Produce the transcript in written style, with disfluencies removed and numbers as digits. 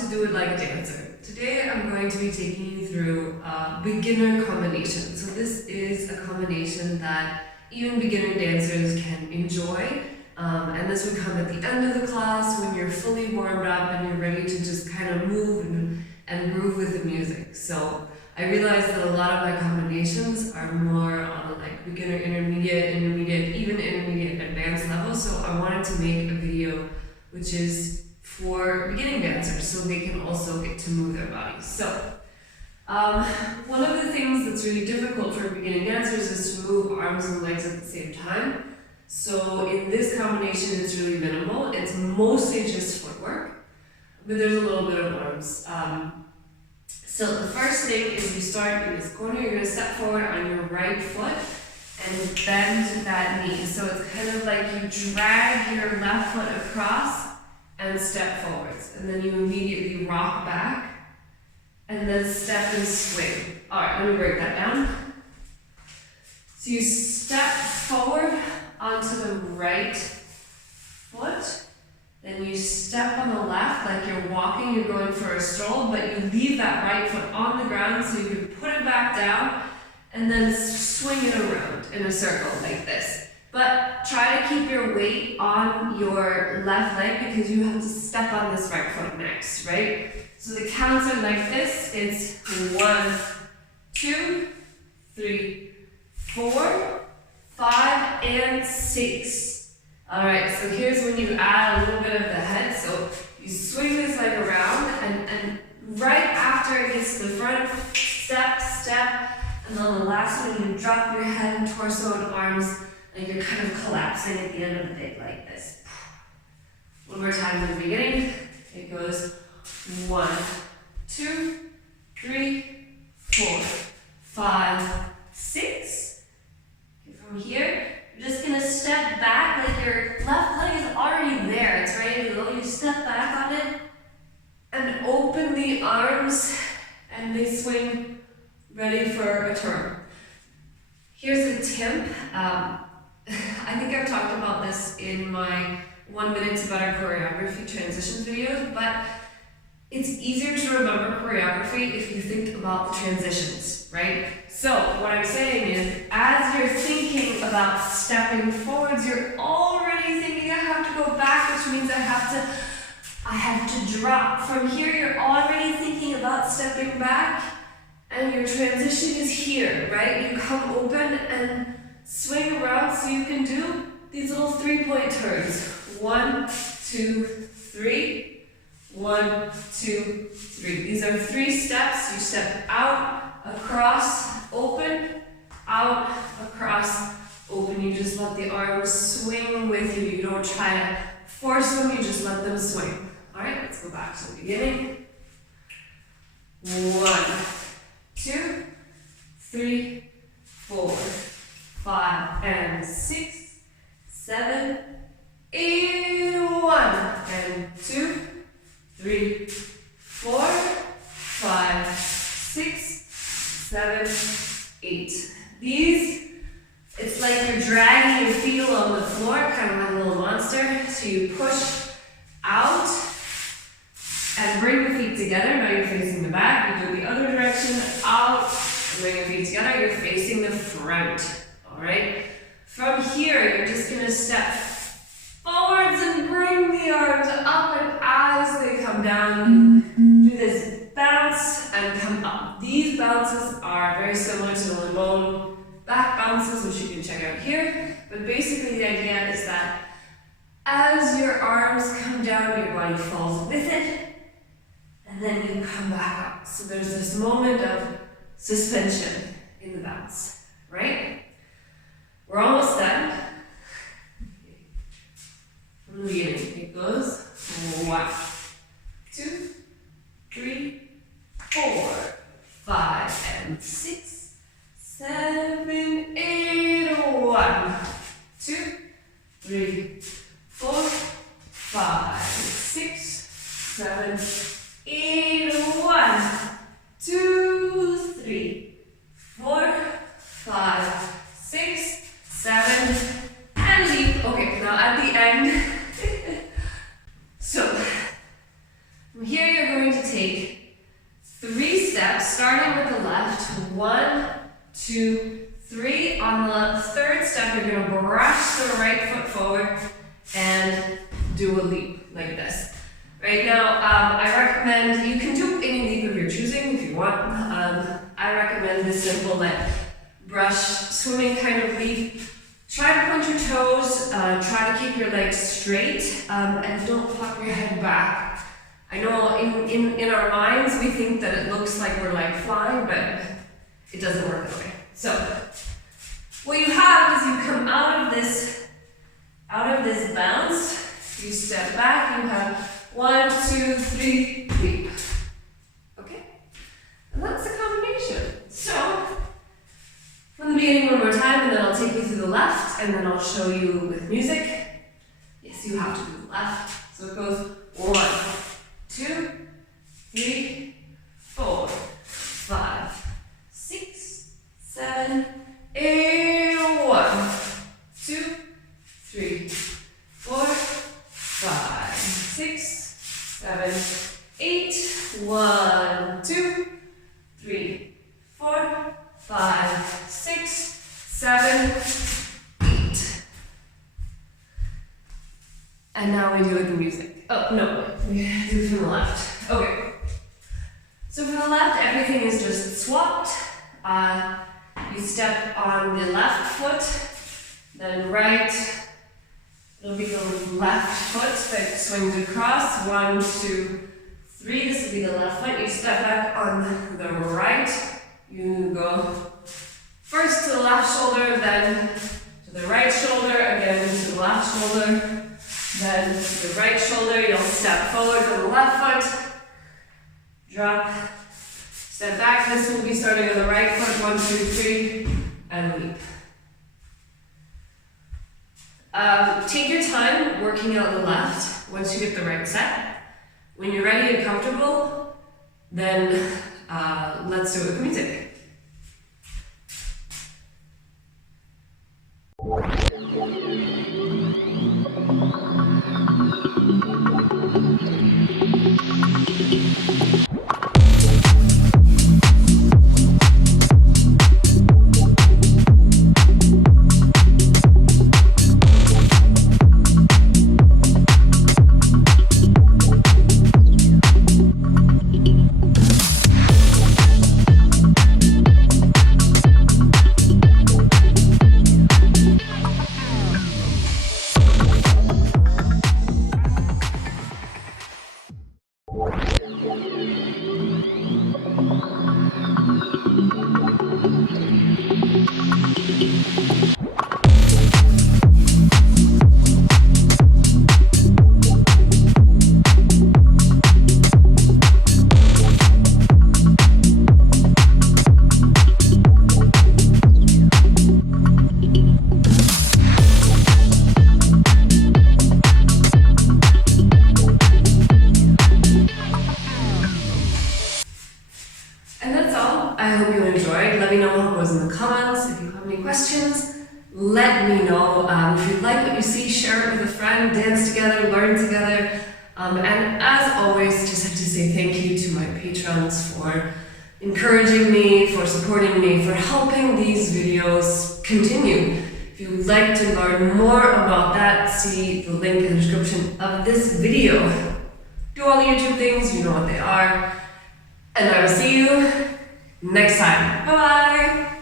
to do it like a dancer. Today I'm going to be taking you through a beginner combination. So this is a combination that even beginner dancers can enjoy. And this would come at the end of the class when you're fully warmed up and you're ready to just kind of move and groove with the music. So I realized that a lot of my combinations are more on like beginner, intermediate, even intermediate advanced level. So I wanted to make a video which is for beginning dancers so they can also get to move their bodies. So one of the things that's really difficult for beginning dancers is to move arms and legs at the same time. So in this combination it's really minimal. It's mostly just footwork, but there's a little bit of arms. So the first thing is you start in this corner, you're going to step forward on your right foot and bend that knee. So it's kind of like you drag your left foot across and step forwards. And then you immediately rock back and then step and swing. Alright, let me break that down. So you step forward onto the right foot. Then you step on the left like you're walking, you're going for a stroll, but you leave that right foot on the ground so you can put it back down and then swing it around in a circle like this. But try to keep your weight on your left leg because you have to step on this right foot next, right? So the counts are like this. It's 1, 2, 3, 4, 5, and 6. Alright, so here's when you add a little bit of the head. So you swing this leg around and right after it gets to the front, step, and then the last one you drop your head and torso and arms and you're kind of collapsing at the end of the day like this. One more time in the beginning. It goes 1, 2, 3, 4, 5, 6. Okay, from here, you're just going to step back like your left leg is already there. It's ready to go. You step back on it and open the arms and they swing ready for a turn. Here's a tip. I think I've talked about this in my 1 minute to better choreography transitions videos, but it's easier to remember choreography if you think about the transitions, right? So what I'm saying is, as you're thinking about stepping forwards, you're already thinking I have to go back, which means I have to drop. From here, you're already thinking about stepping back, and your transition is here, right? You come open and swing around so you can do these little 3-point turns. 1, 2, 3. 1, 2, 3. These are 3 steps. You step out, across, open, out, across, open. You just let the arms swing with you. You don't try to force them, you just let them swing. Alright, let's go back to the beginning. 1, 2, 3, 4, 5, and 6, 7, 8, 1, and 2, 3, 4, 5, 6, 7, 8. These, it's like you're dragging your feet along the floor, kind of like a little monster. So you push out and bring the feet together. Now you're facing the back. You do the other direction, out, and bring your feet together. You're facing the front. Alright? From here, you're just going to step forwards and bring the arms up, and as they come down, do this bounce and come up. These bounces are very similar to the Limon back bounces, which you can check out here. But basically the idea is that as your arms come down, your body falls with it, and then you come back up. So there's this moment of suspension in the bounce, right? We're almost done. From the beginning, it goes 1, 2, 3, 4, 5, and 6, 7, 8, 1, 2, 3, 4, 5, 6, 7, 8, 1, 2, 3, 4, 5, 6, 7, and leap. Okay, now at the end, so from here you're going 2, 3. On the third step, you're going to brush the right foot forward and do a leap like this. Right now, I recommend, you can do any leap of your choosing if you want. I recommend this simple like brush swimming kind of leap. Try to point your toes, try to keep your legs straight, and don't pop your head back. I know in our minds we think that it looks like we're like flying, but it doesn't work that way. So what you have is you come out of this bounce, you step back, you have 1, 2, 3, leap. Okay? And that's the combination. So from the beginning one more time, and then I'll take you through the left, and then I'll show you with music. Yes, you have to do the left. So it goes 1, 2, 3, 4, 5, 6, 7, 8. 1, 2, 3, 4, 5, 6, 7, 8. 1, 2, 3, 4, 5, 6, 7, 8. And now we do it with the music. Oh, no, we do it from the left. Okay. So for the left, everything is just swapped. You step on the left foot, then right. It'll be the left foot that swings across. 1, 2, 3. This will be the left foot. You step back on the right. You go first to the left shoulder, then to the right shoulder, again to the left shoulder, then to the right shoulder. You'll step forward on the left foot, drop, step back. This will be starting on the right foot. 1, 2, 3, and leap. Take your time working out the left once you get the right set. When you're ready and comfortable, then let's do it with music. I hope you enjoyed. Let me know how it goes in the comments. If you have any questions, let me know. If you like what you see, share it with a friend, dance together, learn together. And as always, just have to say thank you to my patrons for encouraging me, for supporting me, for helping these videos continue. If you would like to learn more about that, see the link in the description of this video. Do all the YouTube things, you know what they are. And I will see you next time. Bye bye!